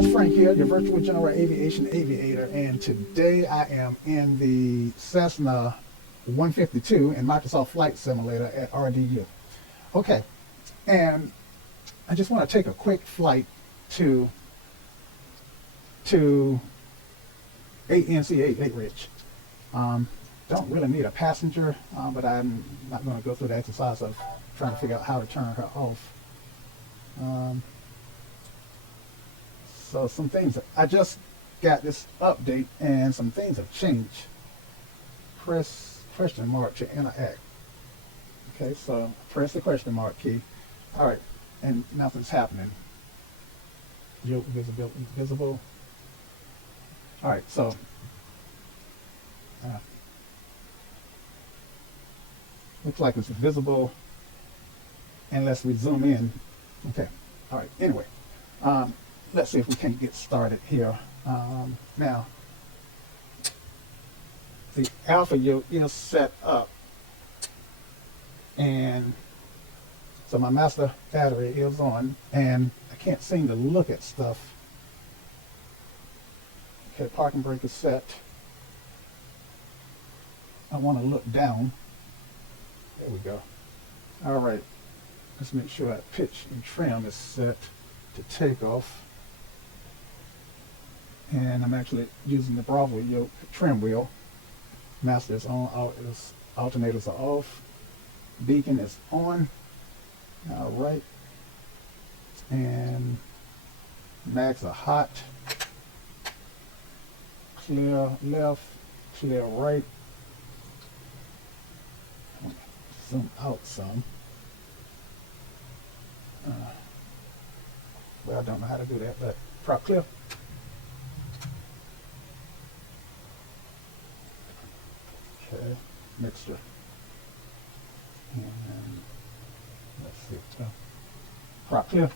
guys, Frank here, your virtual general aviation aviator, and today I am in the Cessna 152 in Microsoft Flight Simulator at RDU. Okay, and I just want to take a quick flight to 8NC88 Ridge. Don't really need a passenger, but I'm not going to go through the exercise of trying to figure out how to turn her off. So some things, I just got this update and some things have changed. Press question mark to interact. Okay, so press the question mark key. All right, and nothing's happening. Yoke visible. All right, so looks like it's visible unless we zoom in. Okay, all right, anyway. Let's see if we can get started here. Now, the alpha yoke is set up, and so my master battery is on, and I can't seem to look at stuff. Okay, parking brake is set. I want to look down. There we go. All right, let's make sure that pitch and trim is set to takeoff. And I'm actually using the Bravo yoke trim wheel. Master is on, alternators are off, beacon is on. All right, and mags are hot. Clear left, clear right. Zoom out some. Well, I don't know how to do that, but prop clear. Okay, mixture. And let's see. Prop clear.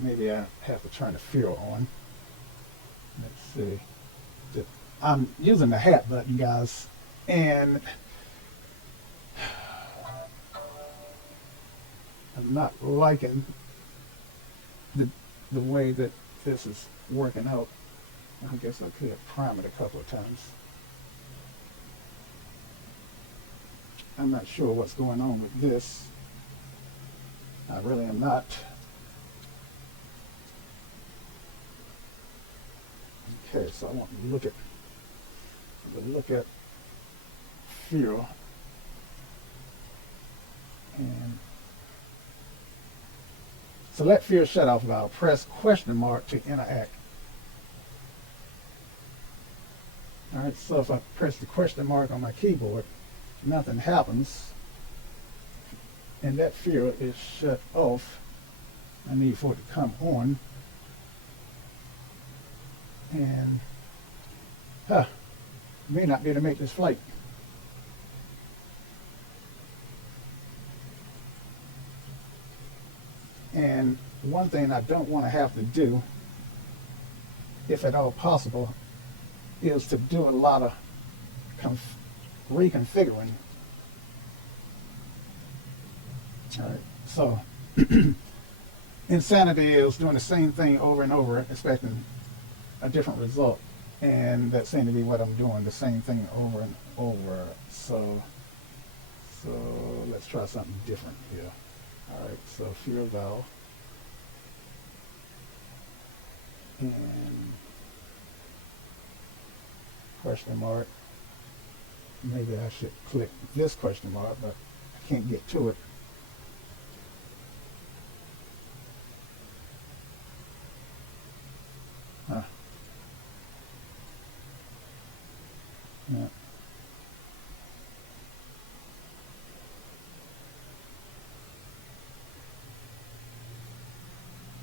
Maybe I have to turn the fuel on. Let's see. I'm using the hat button, guys, and I'm not liking the way that this is working out. I guess I could prime it a couple of times. I'm not sure what's going on with this. I really am not. Okay, so I want to look at fuel, and select fuel shutoff valve. Press question mark to interact. All right, so if I press the question mark on my keyboard, nothing happens, and that fuel is shut off. I need for it to come on, and may not be able to make this flight. And one thing I don't want to have to do, if at all possible, is to do a lot of reconfiguring. All right, so insanity is doing the same thing over and over, expecting a different result, and that seems to be what I'm doing, the same thing over and over. So let's try something different here. All right, so fuel valve, and question mark. Maybe I should click this question mark, but I can't get to it. Yeah.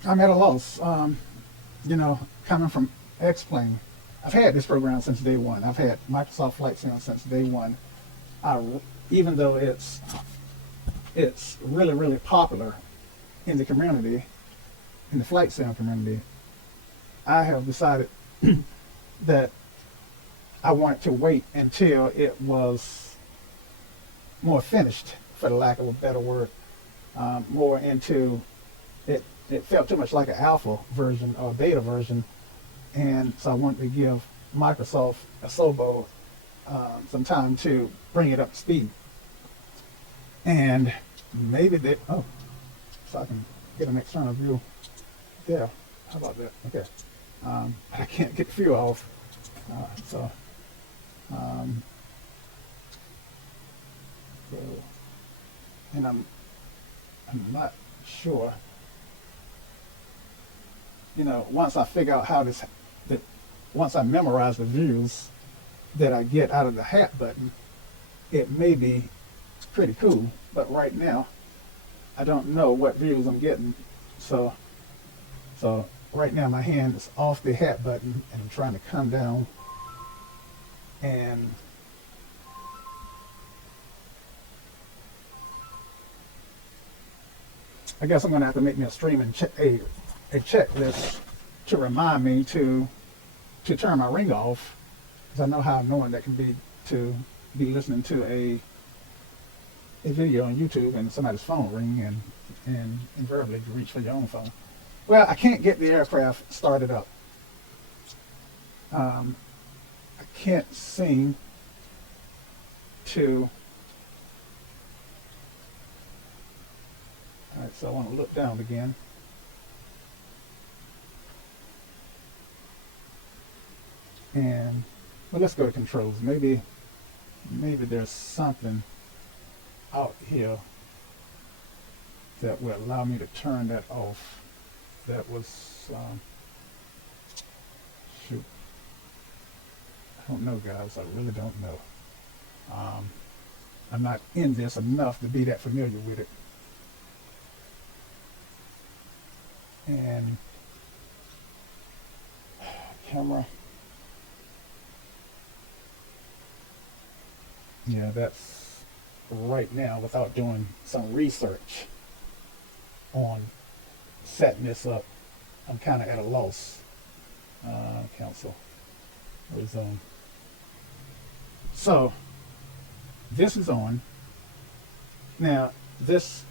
I'm at a loss. You know, coming from X-Plane, I've had this program since day one. I've had Microsoft Flight Sim since day one. Even though it's really, really popular in the community, in the flight sim community, I have decided that I wanted to wait until it was more finished, for the lack of a better word. more into it. It felt too much like an alpha version or beta version, and so I wanted to give Microsoft Asobo some time to bring it up to speed. And maybe they, oh, so I can get an external view there. How about that? Okay. I can't get the view off. So, and I'm not sure. You know, once I figure out how this, once I memorize the views that I get out of the hat button, it may be pretty cool. But right now, I don't know what views I'm getting. So right now my hand is off the hat button, and I'm trying to come down and I guess I'm going to have to make me a stream and a checklist to remind me to turn my ring off, because I know how annoying that can be to be listening to a video on YouTube and somebody's phone ring and invariably to reach for your own phone. Well, I can't get the aircraft started up. I can't seem to. All right, so I want to look down again. And well, let's go to controls. Maybe there's something out here that will allow me to turn that off. That was shoot. I don't know, guys. I really don't know. I'm not in this enough to be that familiar with it. And camera. Yeah, that's right now without doing some research on setting this up. I'm kind of at a loss. Cancel. Resume. So this is on. Now this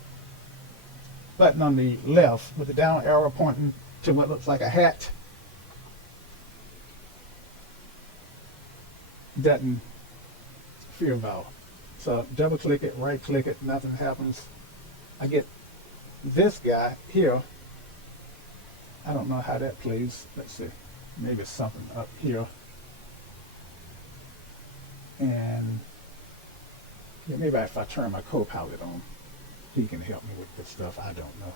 button on the left with the down arrow pointing to what looks like a hat doesn't fear valve. So double click it, right click it, nothing happens. I get this guy here. I don't know how that plays. Let's see. Maybe it's something up here. And yeah, maybe if I turn my co-pilot on, he can help me with this stuff. I don't know.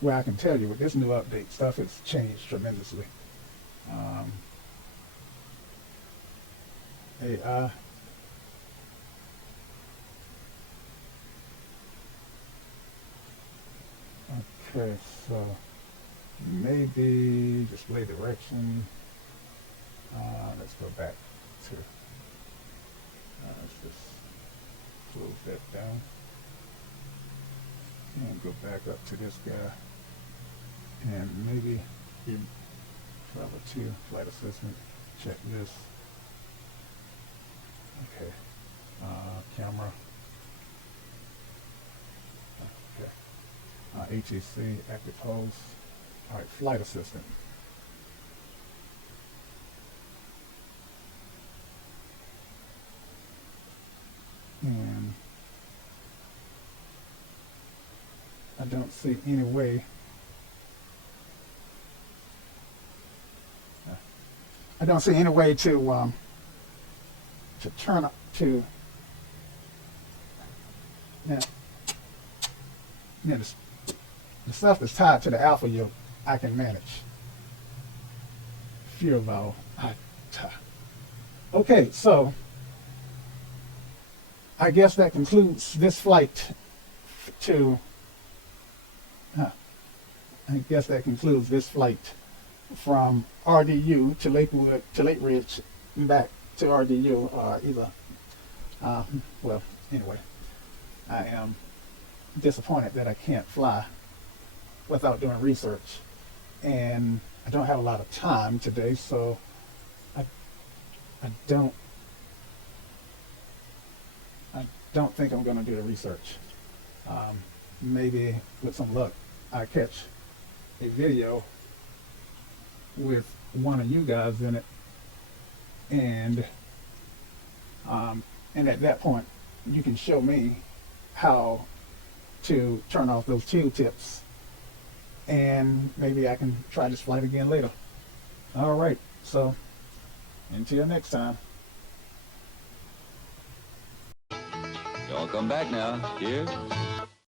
Well, I can tell you with this new update, stuff has changed tremendously. AI. Okay, so maybe display direction. Let's go back to, let's just close that down and go back up to this guy, and maybe travel to flight assistant, check this. Okay, camera. Okay, HEC, active host. All right, flight assistant. And I don't see any way. I don't see any way to turn up to. Now, the stuff that's tied to the alpha yoke, I can manage. Fuel valve. Okay, so I guess that concludes this flight to. I guess that concludes this flight from RDU to Lakewood to Lake Ridge and back to RDU, or either. Well, anyway, I am disappointed that I can't fly without doing research, and I don't have a lot of time today, so I don't I don't think I'm going to do the research. Maybe with some luck, I catch a video with one of you guys in it, and at that point, you can show me how to turn off those tube tips, and maybe I can try this flight again later. All right, so until next time. Y'all come back now. Cheers.